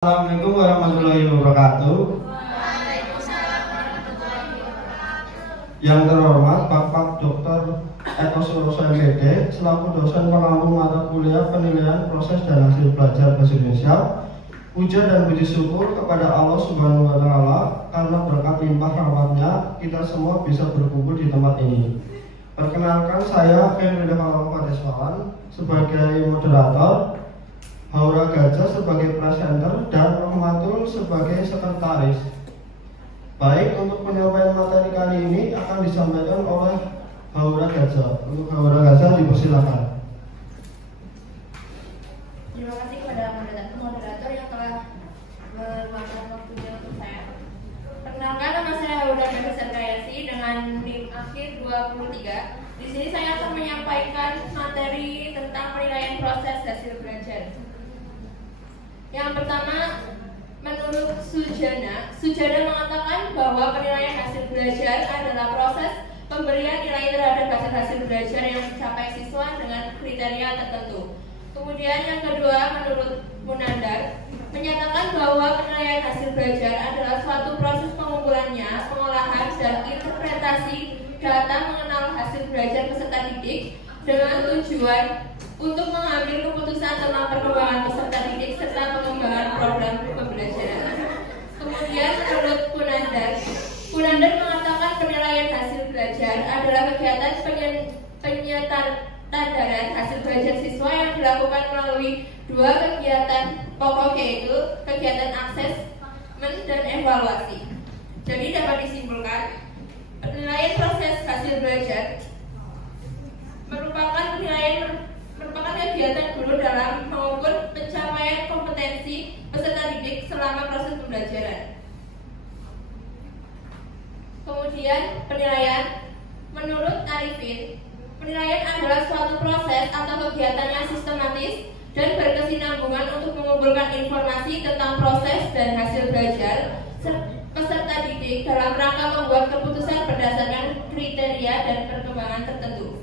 Assalamualaikum warahmatullahi wabarakatuh. Yang terhormat Bapak Dr. Eko Suroso MPD selaku dosen pengampu mata kuliah penilaian proses dan hasil belajar bahasa Indonesia. Puja dan puji syukur kepada Allah Subhanahu wa Ta'ala karena berkat limpah rahmatnya kita semua bisa berkumpul di tempat ini. Perkenalkan, saya Fenrida Padeswaran sebagai moderator, Haura Gajah sebagai presenter, dan Rahmatul sebagai sekretaris. Baik, untuk penyampaian materi kali ini akan disampaikan oleh Haura Gajah. Untuk Haura Gajah dipersilakan. Terima kasih kepada moderator yang telah meluangkan waktunya untuk saya. Perkenalkan, nama saya Haura Gajah Sergayasi dengan NIM akhir 23. Di sini saya akan menyampaikan materi tentang penilaian proses hasil belajar. Yang pertama, menurut Sujana mengatakan bahwa penilaian hasil belajar adalah proses pemberian nilai terhadap hasil belajar yang dicapai siswa dengan kriteria tertentu. Kemudian yang kedua, menurut Munandar, menyatakan bahwa penilaian hasil belajar adalah suatu proses pengumpulannya, pengolahan, dan interpretasi data mengenal hasil belajar peserta didik dengan tujuan untuk mengambil keputusan tentang perkembangan peserta didik serta pengembangan program pembelajaran. Kemudian menurut Kunandar mengatakan penilaian hasil belajar adalah kegiatan penyetadaran hasil belajar siswa yang dilakukan melalui dua kegiatan pokok, yaitu kegiatan asesmen dan evaluasi. Jadi dapat disimpulkan, penilaian proses hasil belajar merupakan kegiatan guru dalam mengukur pencapaian kompetensi peserta didik selama proses pembelajaran. Kemudian penilaian, menurut Arifin, penilaian adalah suatu proses atau kegiatan yang sistematis dan berkesinambungan untuk mengumpulkan informasi tentang proses dan hasil belajar peserta didik dalam rangka membuat keputusan berdasarkan kriteria dan perkembangan tertentu.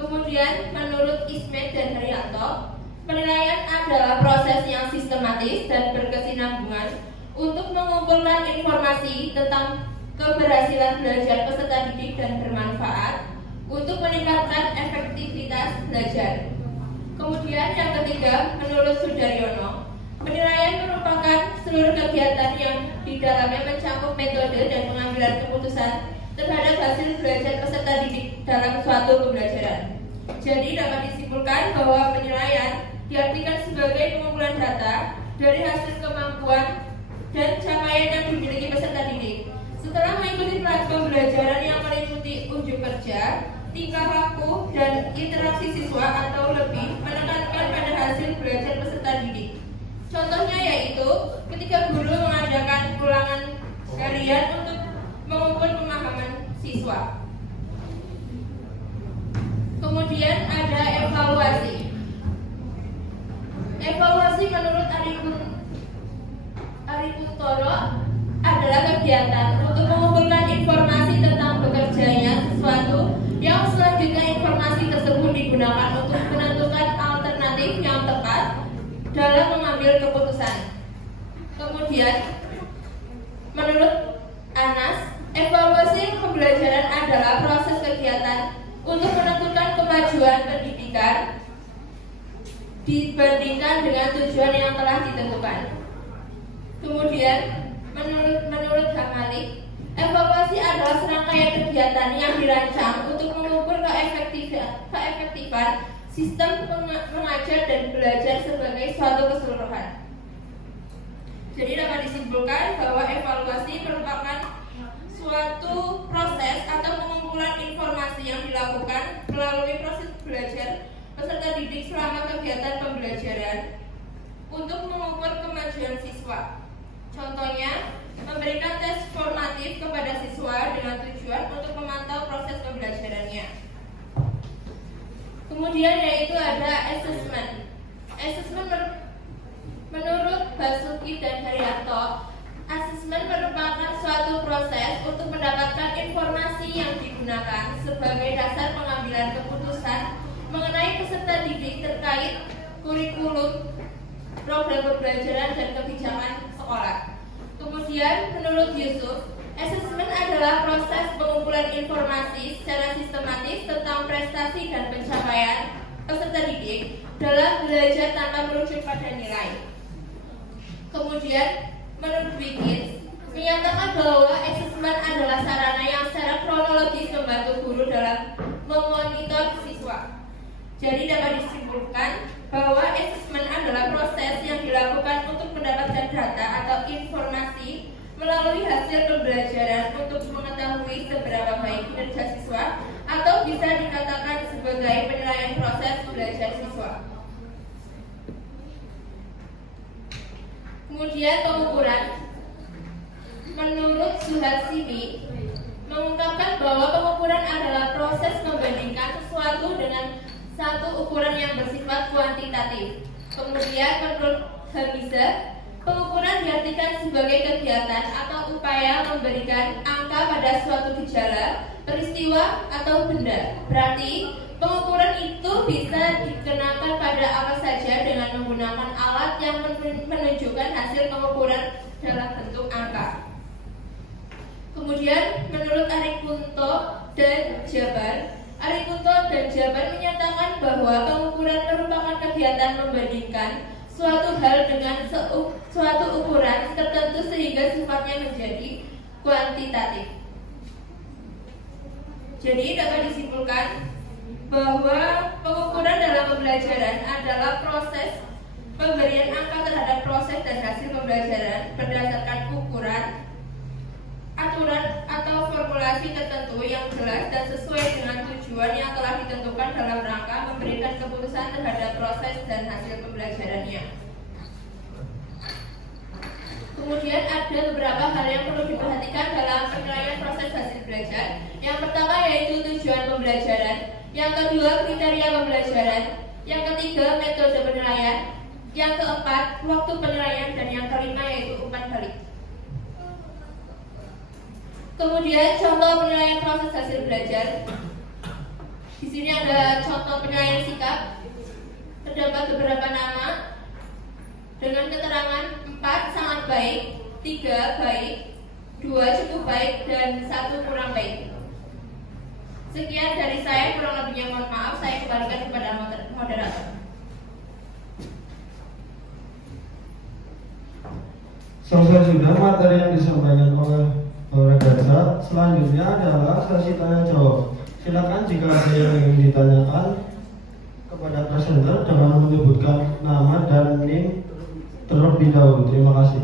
Kemudian menurut Ismet dan Haryanto, penilaian adalah proses yang sistematis dan berkesinambungan untuk mengumpulkan informasi tentang keberhasilan belajar peserta didik dan bermanfaat untuk meningkatkan efektivitas belajar. Kemudian yang ketiga, menurut Sudaryono, penilaian merupakan seluruh kegiatan yang di dalamnya mencakup metode dan pengambilan keputusan terhadap hasil belajar peserta didik dalam suatu pembelajaran. Jadi dapat disimpulkan bahwa penilaian diartikan sebagai pengumpulan data dari hasil kemampuan dan capaian yang dimiliki peserta didik setelah mengikuti pembelajaran yang meliputi unjuk kerja, tingkah laku, dan interaksi siswa atau lebih menekankan pada hasil belajar peserta didik. Contohnya yaitu ketika guru mengadakan ulangan harian untuk mengukur pemahaman siswa. Kemudian ada evaluasi. Evaluasi menurut Arikuntoro adalah kegiatan untuk mengumpulkan informasi tentang bekerjanya sesuatu yang selanjutnya informasi tersebut digunakan untuk menentukan alternatif yang tepat dalam mengambil keputusan. Kemudian menurut Anas, evaluasi pembelajaran adalah proses kegiatan untuk menentukan kemajuan pendidikan dibandingkan dengan tujuan yang telah ditentukan. Kemudian menurut Hamalik, evaluasi adalah serangkaian kegiatan yang dirancang untuk mengukur keefektifan sistem mengajar dan belajar sebagai suatu keseluruhan. Jadi dapat disimpulkan bahwa evaluasi merupakan suatu proses atau pengumpulan informasi yang dilakukan melalui proses belajar peserta didik selama kegiatan pembelajaran untuk mengukur kemajuan siswa. Contohnya, memberikan tes formatif kepada siswa dengan tujuan untuk memantau proses pembelajarannya. Kemudian yaitu ada assessment. Assessment menurut Basuki dan Haryanto, asesmen merupakan suatu proses untuk mendapatkan informasi yang digunakan sebagai dasar pengambilan keputusan mengenai peserta didik terkait kurikulum program pembelajaran dan kebijakan sekolah. Kemudian, menurut Yusuf, asesmen adalah proses pengumpulan informasi secara sistematis tentang prestasi dan pencapaian peserta didik dalam belajar tanpa merujuk pada nilai. Kemudian, menurut Wiggins, menyatakan bahwa asesmen adalah sarana yang secara kronologis membantu guru dalam memonitor siswa. Jadi dapat disimpulkan bahwa asesmen adalah proses yang dilakukan untuk mendapatkan data atau informasi melalui hasil pembelajaran untuk mengetahui seberapa baik kinerja siswa atau bisa dikatakan sebagai penilaian proses belajar siswa. Kemudian pengukuran. Menurut Suharsini, mengungkapkan bahwa pengukuran adalah proses membandingkan sesuatu dengan satu ukuran yang bersifat kuantitatif. Kemudian menurut Hamiza, pengukuran diartikan sebagai kegiatan atau upaya memberikan angka pada suatu gejala, peristiwa, atau benda. Berarti, pengukuran itu bisa dikenakan pada apa saja dengan menggunakan alat yang menunjukkan hasil pengukuran dalam bentuk angka. Kemudian, menurut Arikunto dan Jabar, menyatakan bahwa pengukuran merupakan kegiatan membandingkan suatu hal dengan suatu ukuran tertentu sehingga sifatnya menjadi kuantitatif. Jadi dapat disimpulkan bahwa pengukuran dalam pembelajaran adalah proses pemberian angka terhadap proses dan hasil pembelajaran berdasarkan ukuran, aturan atau formulasi tertentu yang jelas dan sesuai dengan tujuan yang telah ditentukan dalam rangka memberikan keputusan terhadap proses dan hasil pembelajarannya. Kemudian ada beberapa hal yang perlu diperhatikan dalam penilaian proses hasil belajar. Yang pertama yaitu tujuan pembelajaran, yang kedua kriteria pembelajaran, yang ketiga metode penilaian, yang keempat waktu penilaian, dan yang kelima yaitu umpan balik. Kemudian contoh penilaian proses hasil belajar. Di sini ada contoh penilaian sikap. Terdapat beberapa nama dengan keterangan 4 sangat baik, 3 baik, 2 cukup baik, dan 1 kurang baik. Sekian dari saya, kurang lebihnya mohon maaf. Saya kembalikan kepada moderator. Selesai sudah materi yang disampaikan oleh Gaza. Selanjutnya adalah sesi tanya jawab. Silakan jika ada yang ingin ditanyakan kepada presenter dengan menyebutkan nama dan NIM terlebih dahulu. Terima kasih.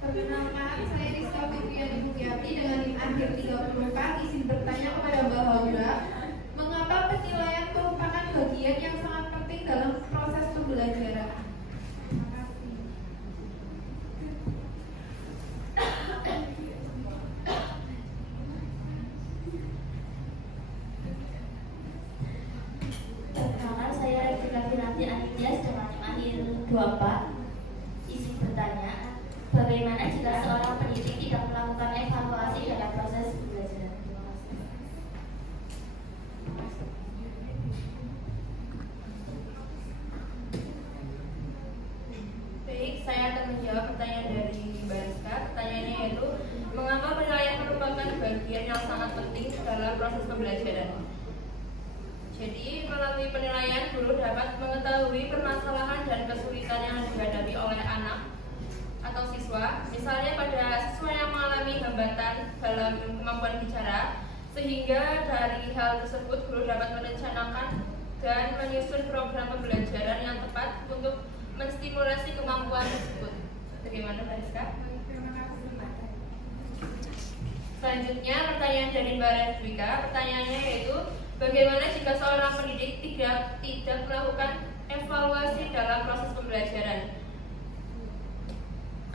Perkenalkan, saya Rizka Fitriani Bukiati dengan NIM akhir 34. Izin bertanya kepada Mbak Haura, mengapa penilaian merupakan bagian yang sangat penting dalam proses pembelajaran? Perkenalkan, saya Rizka Fitriani Anityas dengan NIM akhir 24. Izin bertanya, bagaimana jika seorang pendidik tidak melakukan evaluasi dalam proses pembelajaran? Terima kasih. Baik, saya akan menjawab pertanyaan dari Mbak Rizka. Pertanyaannya yaitu, mengapa penilaian merupakan bagian yang sangat penting dalam proses pembelajaran? Jadi, melalui penilaian, guru dapat mengetahui permasalahan dan kesulitan yang dihadapi oleh anak atau siswa. Misalnya pada siswa yang mengalami hambatan dalam kemampuan bicara, sehingga dari hal tersebut guru dapat merencanakan dan menyusun program pembelajaran yang tepat untuk menstimulasi kemampuan tersebut. Bagaimana, Mbak Rizka? Selanjutnya, pertanyaan dari Mbak Redwika. Pertanyaannya yaitu, bagaimana jika seorang pendidik tidak melakukan evaluasi dalam proses pembelajaran?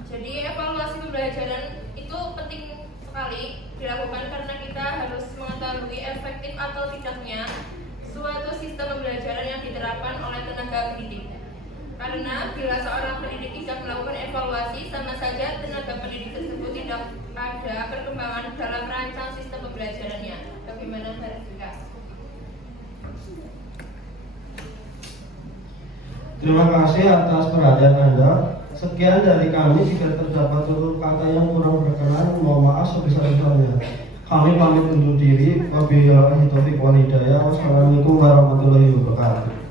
Jadi evaluasi pembelajaran itu penting sekali dilakukan karena kita harus mengetahui efektif atau tidaknya suatu sistem pembelajaran yang diterapkan oleh tenaga pendidik. Karena bila seorang pendidik tidak melakukan evaluasi, sama saja tenaga pendidik tersebut tidak ada perkembangan dalam merancang sistem pembelajarannya. Bagaimana Mbak Rika? Terima kasih atas perhatian Anda. Sekian dari kami. Jika terdapat tutur kata yang kurang berkenan, mohon maaf sebesar-besarnya. Kami pamit undur diri. Wabillahi taufiq wal hidayah. Wassalamualaikum warahmatullahi wabarakatuh.